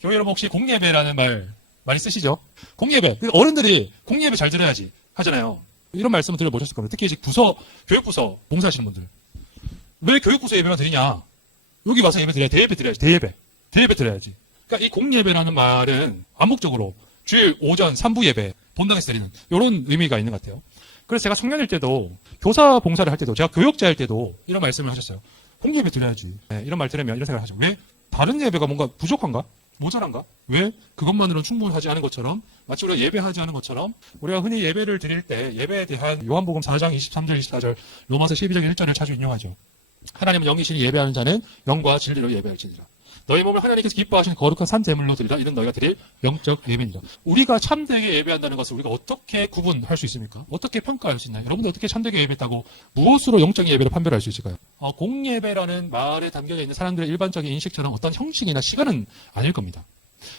교회 여러분 혹시 공예배라는 말 많이 쓰시죠? 공예배. 어른들이 공예배 잘 들어야지 하잖아요. 이런 말씀을 들어보셨을 겁니다. 특히 이제 교육부서 봉사하시는 분들. 왜 교육부서 예배만 드리냐? 여기 와서 예배 드려야 대예배 드려야지. 대예배 드려야지. 그러니까 이 공예배라는 말은 암묵적으로 주일 오전 3부 예배 본당에서 드리는 이런 의미가 있는 것 같아요. 그래서 제가 청년일 때도 교사 봉사를 할 때도 제가 교역자일 때도 이런 말씀을 하셨어요. 공예배 드려야지. 네, 이런 말 들으면 이런 생각을 하죠. 왜? 다른 예배가 뭔가 부족한가? 모자란가? 왜? 그것만으로는 충분하지 않은 것처럼 마치 우리가 예배하지 않은 것처럼 우리가 흔히 예배를 드릴 때 예배에 대한 요한복음 4장 23절 24절 로마서 12장 1절을 자주 인용하죠. 하나님은 영이시니 예배하는 자는 영과 진리로 예배할지니라. 너희 몸을 하나님께서 기뻐하시는 거룩한 산 제물로 드리라. 이런 너희가 드릴 영적 예배입니다. 우리가 참되게 예배한다는 것을 우리가 어떻게 구분할 수 있습니까? 어떻게 평가할 수 있나요? 여러분들 어떻게 참되게 예배했다고 무엇으로 영적 예배를 판별할 수 있을까요? 공예배라는 말에 담겨져 있는 사람들의 일반적인 인식처럼 어떤 형식이나 시간은 아닐 겁니다.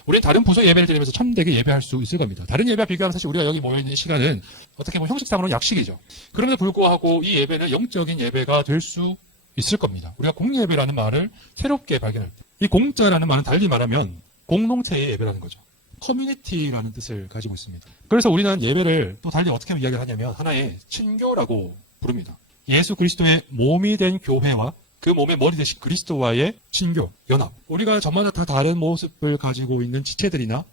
우리는 다른 부서 예배를 드리면서 참되게 예배할 수 있을 겁니다. 다른 예배와 비교하면 사실 우리가 여기 모여있는 시간은 어떻게 보면 형식상으로는 약식이죠. 그럼에도 불구하고 이 예배는 영적인 예배가 될 수 있을 겁니다. 우리가 공예배라는 말을 새롭게 발견할 때. 이 공자라는 말은 달리 말하면 공동체의 예배라는 거죠. 커뮤니티라는 뜻을 가지고 있습니다. 그래서 우리는 예배를 또 달리 어떻게 이야기를 하냐면 하나의 친교라고 부릅니다. 예수 그리스도의 몸이 된 교회와 그 몸의 머리 되신 그리스도와의 친교, 연합. 우리가 저마다 다 다른 모습을 가지고 있는 지체들이나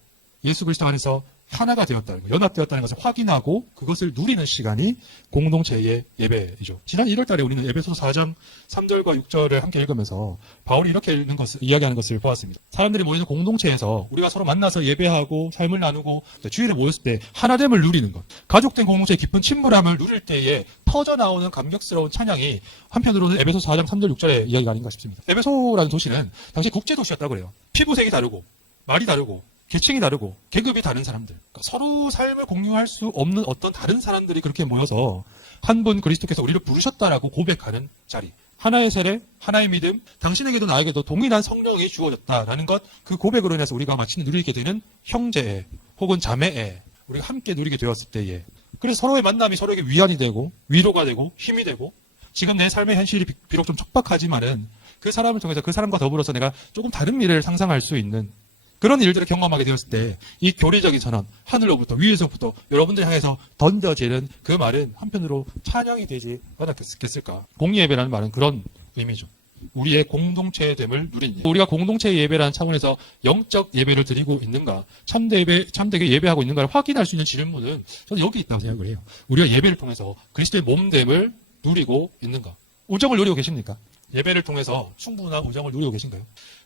예수 그리스도 안에서 하나가 되었다는 것, 연합되었다는 것을 확인하고 그것을 누리는 시간이 공동체의 예배이죠. 지난 1월 달에 우리는 에베소서 4장 3절과 6절을 함께 읽으면서 바울이 이렇게 이야기하는 것을 보았습니다. 사람들이 모이는 공동체에서 우리가 서로 만나서 예배하고 삶을 나누고 주일에 모였을 때 하나됨을 누리는 것, 가족된 공동체의 깊은 친밀함을 누릴 때에 터져나오는 감격스러운 찬양이 한편으로는 에베소서 4장 3절 6절의 이야기가 아닌가 싶습니다. 에베소라는 도시는 당시 국제도시였다고 그래요. 피부색이 다르고 말이 다르고 계층이 다르고 계급이 다른 사람들, 그러니까 서로 삶을 공유할 수 없는 어떤 다른 사람들이 그렇게 모여서 한 분 그리스도께서 우리를 부르셨다라고 고백하는 자리, 하나의 세례, 하나의 믿음, 당신에게도 나에게도 동일한 성령이 주어졌다라는 것, 그 고백으로 인해서 우리가 마치 누리게 되는 형제애 혹은 자매애, 우리가 함께 누리게 되었을 때에, 그래서 서로의 만남이 서로에게 위안이 되고 위로가 되고 힘이 되고, 지금 내 삶의 현실이 비록 좀 척박하지만은 그 사람을 통해서 그 사람과 더불어서 내가 조금 다른 미래를 상상할 수 있는 그런 일들을 경험하게 되었을 때 이 교리적인 선언, 하늘로부터 위에서부터 여러분들 향해서 던져지는 그 말은 한편으로 찬양이 되지 않았겠을까. 공예배라는 말은 그런 의미죠. 우리의 공동체됨을 누린 예배. 우리가 공동체 예배라는 차원에서 영적 예배를 드리고 있는가, 참되게 예배하고 있는가를 확인할 수 있는 질문은 저는 여기 있다고 생각을 해요. 우리가 예배를 통해서 그리스도의 몸됨을 누리고 있는가. 우정을 누리고 계십니까? 예배를 통해서 충분한 우정을 누리고 계신가요?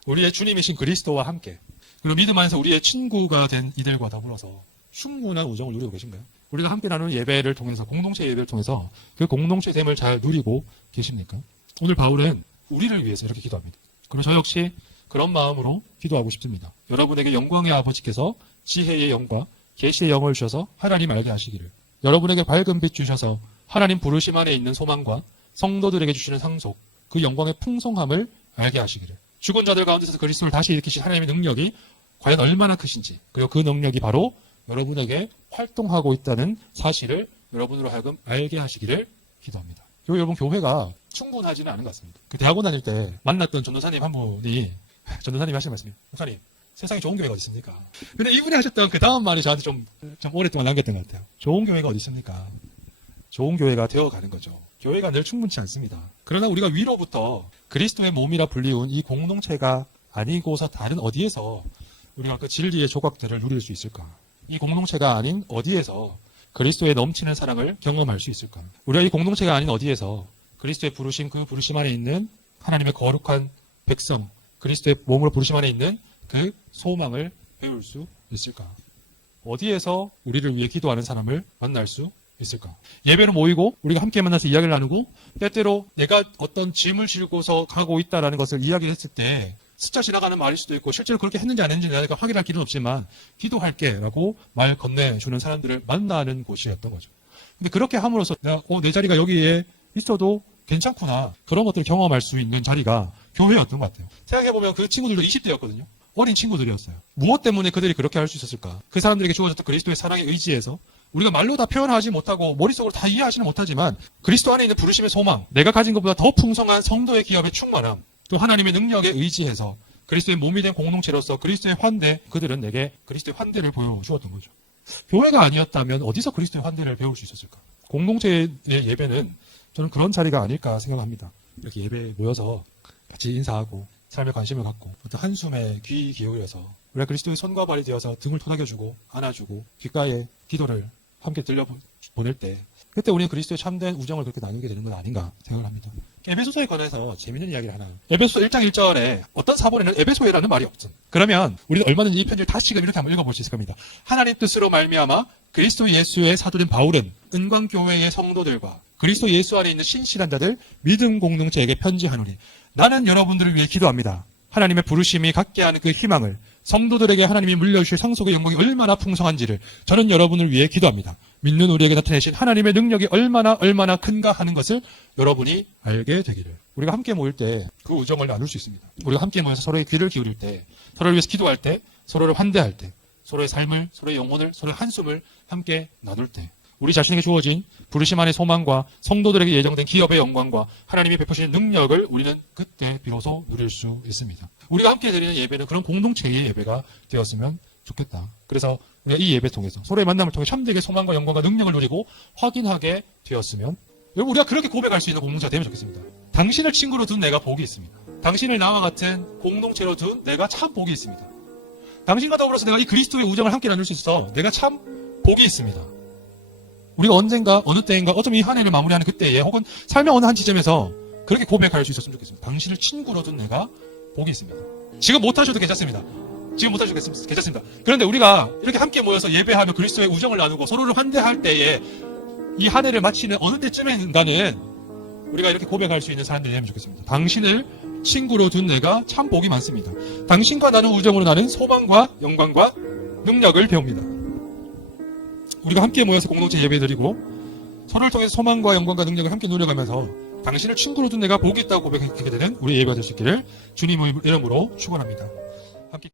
우리의 주님이신 그리스도와 함께, 그리고 믿음 안에서 우리의 친구가 된 이들과 더불어서 충분한 우정을 누리고 계신가요? 우리가 함께 나누는 예배를 통해서, 공동체 예배를 통해서 그 공동체됨을 잘 누리고 계십니까? 오늘 바울은 우리를 위해서 이렇게 기도합니다. 그리고 저 역시 그런 마음으로 기도하고 싶습니다. 여러분에게 영광의 아버지께서 지혜의 영과 계시의 영을 주셔서 하나님 알게 하시기를, 여러분에게 밝은 빛 주셔서 하나님 부르심 안에 있는 소망과 성도들에게 주시는 상속, 그 영광의 풍성함을 알게 하시기를, 죽은 자들 가운데서 그리스도를 다시 일으키신 하나님의 능력이 과연 얼마나 크신지, 그리고 그 능력이 바로 여러분에게 활동하고 있다는 사실을 여러분으로 하여금 알게 하시기를 기도합니다. 여러분, 교회가 충분하지는 않은 것 같습니다. 그 대학원 다닐 때 만났던 전도사님 한 분이, 전도사님이 하신 말씀이에요. 목사님, 세상에 좋은 교회가 어디 있습니까? 근데 이분이 하셨던 그 다음 말이 저한테 좀 오랫동안 남겼던 것 같아요. 좋은 교회가 어디 있습니까? 좋은 교회가 되어가는 거죠. 교회가 늘 충분치 않습니다. 그러나 우리가 위로부터 그리스도의 몸이라 불리운 이 공동체가 아니고서 다른 어디에서 우리가 그 진리의 조각들을 누릴 수 있을까? 이 공동체가 아닌 어디에서 그리스도의 넘치는 사랑을 경험할 수 있을까? 우리가 이 공동체가 아닌 어디에서 그리스도의 부르심, 그 부르심 안에 있는 하나님의 거룩한 백성, 그리스도의 몸으로 부르심 안에 있는 그 소망을 배울 수 있을까? 어디에서 우리를 위해 기도하는 사람을 만날 수 있을까? 예배로 모이고 우리가 함께 만나서 이야기를 나누고, 때때로 내가 어떤 짐을 싣고서 가고 있다는 것을 이야기했을 때 스쳐 지나가는 말일 수도 있고, 실제로 그렇게 했는지 안 했는지 내가 확인할 길은 없지만 기도할게 라고 말 건네주는 사람들을 만나는 곳이었던 거죠. 근데 그렇게 함으로써 내가 내 자리가 여기에 있어도 괜찮구나, 그런 것들을 경험할 수 있는 자리가 교회였던 것 같아요. 생각해보면 그 친구들도 20대였거든요. 어린 친구들이었어요. 무엇 때문에 그들이 그렇게 할 수 있었을까? 그 사람들에게 주어졌던 그리스도의 사랑에 의지해서, 우리가 말로 다 표현하지 못하고 머릿속으로 다 이해하지는 못하지만 그리스도 안에 있는 부르심의 소망, 내가 가진 것보다 더 풍성한 성도의 기업의 충만함, 또 하나님의 능력에 의지해서 그리스도의 몸이 된 공동체로서 그리스도의 환대, 그들은 내게 그리스도의 환대를 보여주었던 거죠. 교회가 아니었다면 어디서 그리스도의 환대를 배울 수 있었을까? 공동체의 예배는 저는 그런 자리가 아닐까 생각합니다. 이렇게 예배에 모여서 같이 인사하고 삶에 관심을 갖고 어떤 한숨에 귀 기울여서 우리가 그리스도의 손과 발이 되어서 등을 토닥여주고 안아주고 귓가에 기도를 함께 들려보낼 때 그때 우리는 그리스도의 참된 우정을 그렇게 나누게 되는 건 아닌가 생각을 합니다. 에베소서에 관해서 재밌는 이야기를 하나. 에베소서 1장 1절에 어떤 사본에는 에베소회라는 말이 없음. 그러면 우리는 얼마든지 이 편지를 다시금 이렇게 한번 읽어볼 수 있을 겁니다. 하나님 뜻으로 말미암아 그리스도 예수의 사도된 바울은 은광교회의 성도들과 그리스도 예수 안에 있는 신실한 자들 믿음 공동체에게 편지하노니 나는 여러분들을 위해 기도합니다. 하나님의 부르심이 갖게 하는 그 희망을 성도들에게 하나님이 물려주실 상속의 영광이 얼마나 풍성한지를 저는 여러분을 위해 기도합니다. 믿는 우리에게 나타내신 하나님의 능력이 얼마나 큰가 하는 것을 여러분이 알게 되기를. 우리가 함께 모일 때 그 우정을 나눌 수 있습니다. 우리가 함께 모여서 서로의 귀를 기울일 때, 서로를 위해서 기도할 때, 서로를 환대할 때, 서로의 삶을, 서로의 영혼을, 서로의 한숨을 함께 나눌 때 우리 자신에게 주어진 부르심 안의 소망과 성도들에게 예정된 기업의 영광과 하나님이 베푸시는 능력을 우리는 그때 비로소 누릴 수 있습니다. 우리가 함께 드리는 예배는 그런 공동체의 예배가 되었으면 좋겠다. 그래서 우리가 이 예배 통해서 서로의 만남을 통해 참되게 소망과 영광과 능력을 누리고 확인하게 되었으면 여러분 우리가 그렇게 고백할 수 있는 공동체가 되면 좋겠습니다. 당신을 친구로 둔 내가 복이 있습니다. 당신을 나와 같은 공동체로 둔 내가 참 복이 있습니다. 당신과 더불어서 내가 이 그리스도의 우정을 함께 나눌 수 있어 내가 참 복이 있습니다. 우리가 언젠가 어느 때인가 어쩜 이 한 해를 마무리하는 그때에 혹은 삶의 어느 한 지점에서 그렇게 고백할 수 있었으면 좋겠습니다. 당신을 친구로 둔 내가 복이 있습니다. 지금 못하셔도 괜찮습니다. 지금 못하셔도 괜찮습니다. 그런데 우리가 이렇게 함께 모여서 예배하며 그리스도의 우정을 나누고 서로를 환대할 때에 이 한 해를 마치는 어느 때쯤인가는 우리가 이렇게 고백할 수 있는 사람들이 되면 좋겠습니다. 당신을 친구로 둔 내가 참 복이 많습니다. 당신과 나눈 우정으로 나는 소망과 영광과 능력을 배웁니다. 우리가 함께 모여서 공동체 예배드리고 서로를 통해서 소망과 영광과 능력을 함께 누려가면서 당신을 친구로 둔 내가 복이 있다고 고백하게 되는 우리 예배가 될 수 있기를 주님의 이름으로 축원합니다.